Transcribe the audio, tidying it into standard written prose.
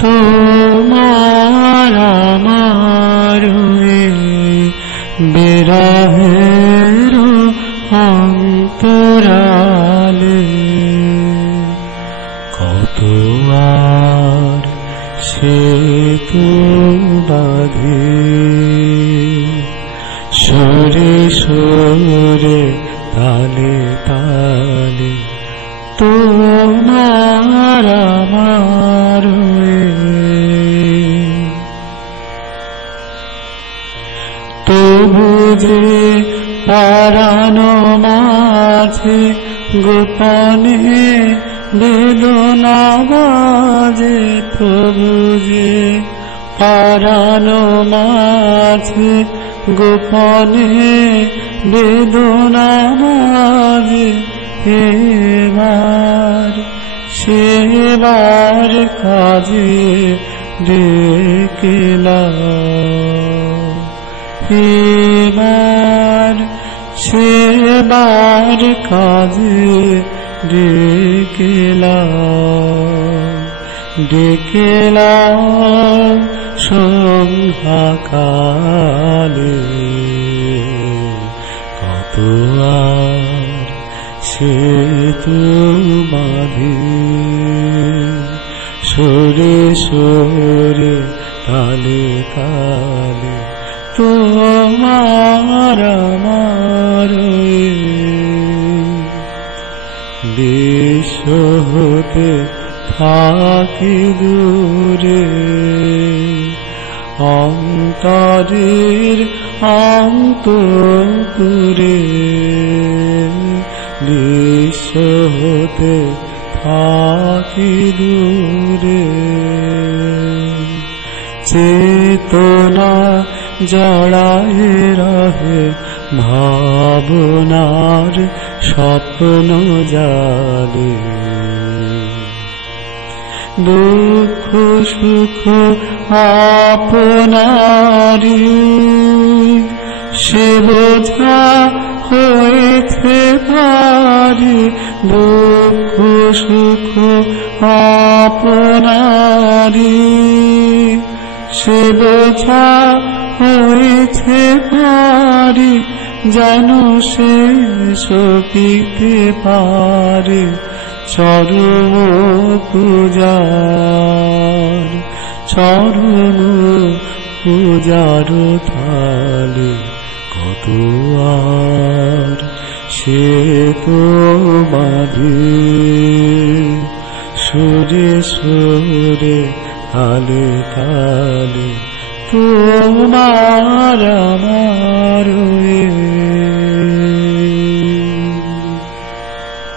তোমার আমার বিরহের অন্তরালে কত আর সেতু বাঁধে সুরে সুরে তালে তালে তোমার আমার তবু যে পরানো মাঝে গোপনে বেদনা বাজে তবু যে পরানো মাঝে গোপনে বেদনা বাজে এবার সেবার কাজে ডেকেলাম এবার সেবার কাজে ডেকেলাম সন্ধ্যাকালে কত আর সেতু বাঁধে সুরে সুরে তালে তালে তোমার আমার বিশ্ব হতে থাকি দূরে অন্তরের অন্তরে বিশ্ব হতে থাকি দূরে চেতনা জড়ায়ে রহে ভাবনার স্বপ্ন জালে দুঃখ সুখ আপনারি সে বোঝা হয়েছে ভারী দুঃখ সুখ আপনারি সে বোঝা হয়েছে ভারী যেন সে সকিতে পারে চরম পূজার থালে কত আর সে তো বাঁধে সুরে সুরে তালে তালে তোমার